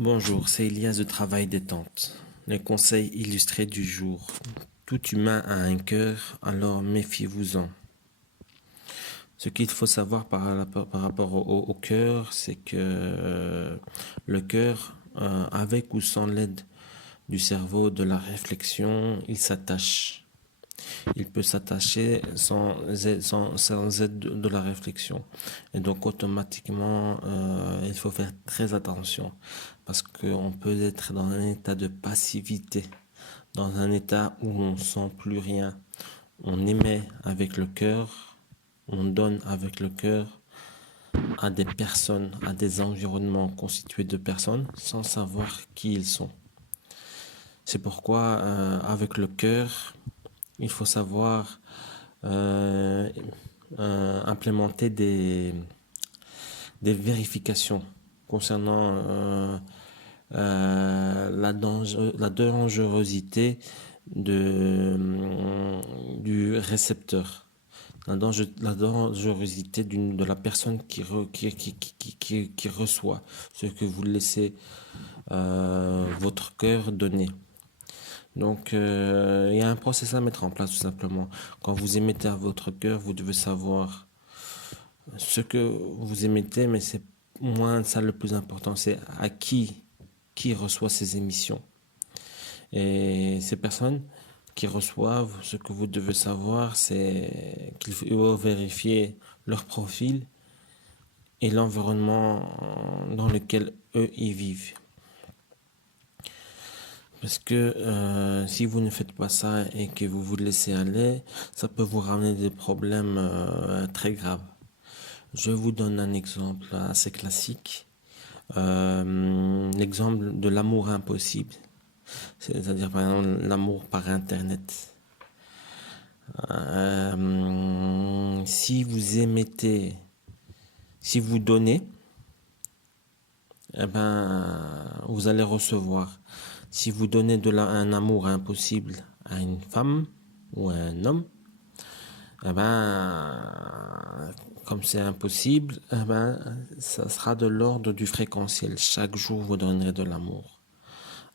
Bonjour, c'est Elias de Travail Détente. Les conseils illustrés du jour. Tout humain a un cœur, alors méfiez-vous-en. Ce qu'il faut savoir par rapport au cœur, c'est que le cœur, avec ou sans l'aide du cerveau, de la réflexion, il s'attache. Il peut s'attacher sans aide de la réflexion. Et donc automatiquement, il faut faire très attention parce qu'on peut être dans un état de passivité, dans un état où on sent plus rien. On émet avec le cœur, on donne avec le cœur à des personnes, à des environnements constitués de personnes sans savoir qui ils sont. C'est pourquoi avec le cœur, il faut savoir implémenter des vérifications concernant la dangerosité du récepteur, la dangerosité de la personne qui reçoit ce que vous laissez votre cœur donner. Donc, il y a un process à mettre en place tout simplement. Quand vous émettez à votre cœur, vous devez savoir ce que vous émettez, mais c'est moins ça le plus important, c'est à qui reçoit ces émissions. Et ces personnes qui reçoivent, ce que vous devez savoir, c'est qu'il faut vérifier leur profil et l'environnement dans lequel eux y vivent. Parce que si vous ne faites pas ça et que vous vous laissez aller, ça peut vous ramener des problèmes très graves. Je vous donne un exemple assez classique. L'exemple de l'amour impossible. C'est-à-dire par exemple l'amour par Internet. Si vous émettez, si vous donnez, eh ben, vous allez recevoir. Si vous donnez un amour impossible à une femme ou à un homme, eh ben, comme c'est impossible, eh ben, ça sera de l'ordre du fréquentiel. Chaque jour, vous donnerez de l'amour.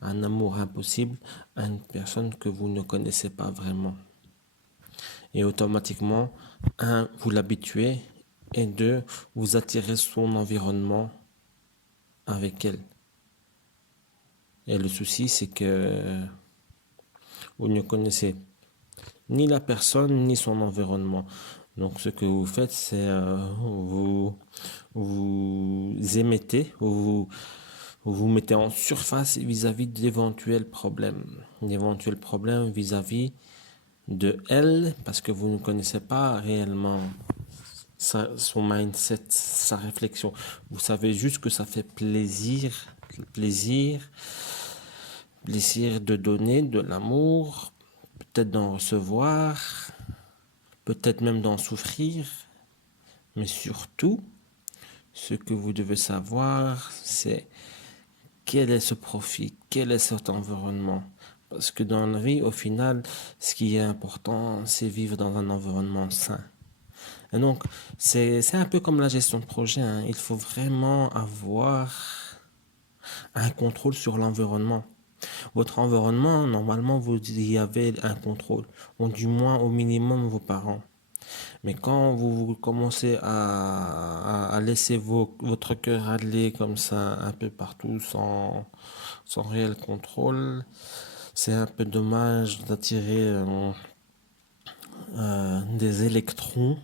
Un amour impossible à une personne que vous ne connaissez pas vraiment. Et automatiquement, un, vous l'habituez, et deux, vous attirez son environnement avec elle. Et le souci, c'est que vous ne connaissez ni la personne, ni son environnement. Donc, ce que vous faites, c'est vous émettez, vous mettez en surface vis-à-vis d'éventuels problèmes. D'éventuels problèmes vis-à-vis de elle, parce que vous ne connaissez pas réellement son mindset, sa réflexion. Vous savez juste que ça fait plaisir de donner de l'amour, peut-être d'en recevoir, peut-être même d'en souffrir, mais surtout, ce que vous devez savoir, c'est quel est ce profit, quel est cet environnement. Parce que dans la vie, au final, ce qui est important, c'est vivre dans un environnement sain. Et donc, c'est un peu comme la gestion de projet, hein. Il faut vraiment avoir un contrôle sur l'environnement. Votre environnement, normalement, vous y avez un contrôle, ou du moins au minimum vos parents. Mais quand vous commencez à laisser votre cœur aller comme ça un peu partout sans réel contrôle, c'est un peu dommage d'attirer des électrons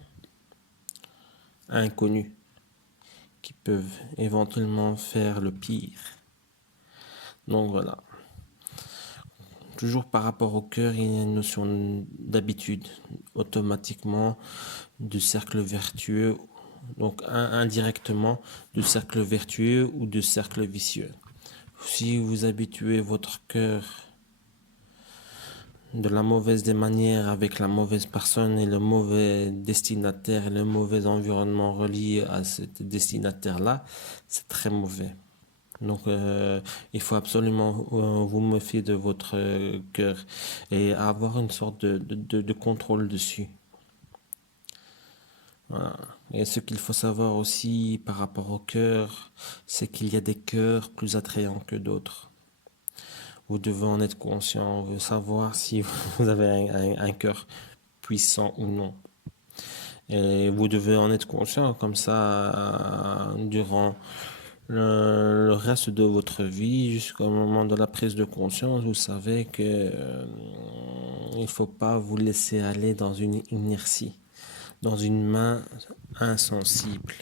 inconnus qui peuvent éventuellement faire le pire. Donc voilà. Toujours par rapport au cœur, il y a une notion d'habitude, automatiquement, de cercle vertueux, donc indirectement de cercle vertueux ou de cercle vicieux. Si vous habituez votre cœur de la mauvaise des manières avec la mauvaise personne et le mauvais destinataire et le mauvais environnement relié à ce destinataire-là, c'est très mauvais. Donc, il faut absolument vous méfier de votre cœur et avoir une sorte de contrôle dessus. Voilà. Et ce qu'il faut savoir aussi par rapport au cœur, c'est qu'il y a des cœurs plus attrayants que d'autres. Vous devez en être conscient, vous savoir si vous avez un cœur puissant ou non. Et vous devez en être conscient, comme ça, durant le reste de votre vie, jusqu'au moment de la prise de conscience, vous savez que il faut pas vous laisser aller dans une inertie, dans une main insensible.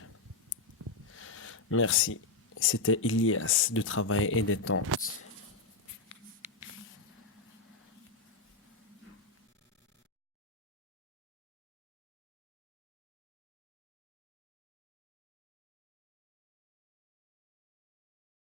Merci. C'était Ilias de Travail et Détente.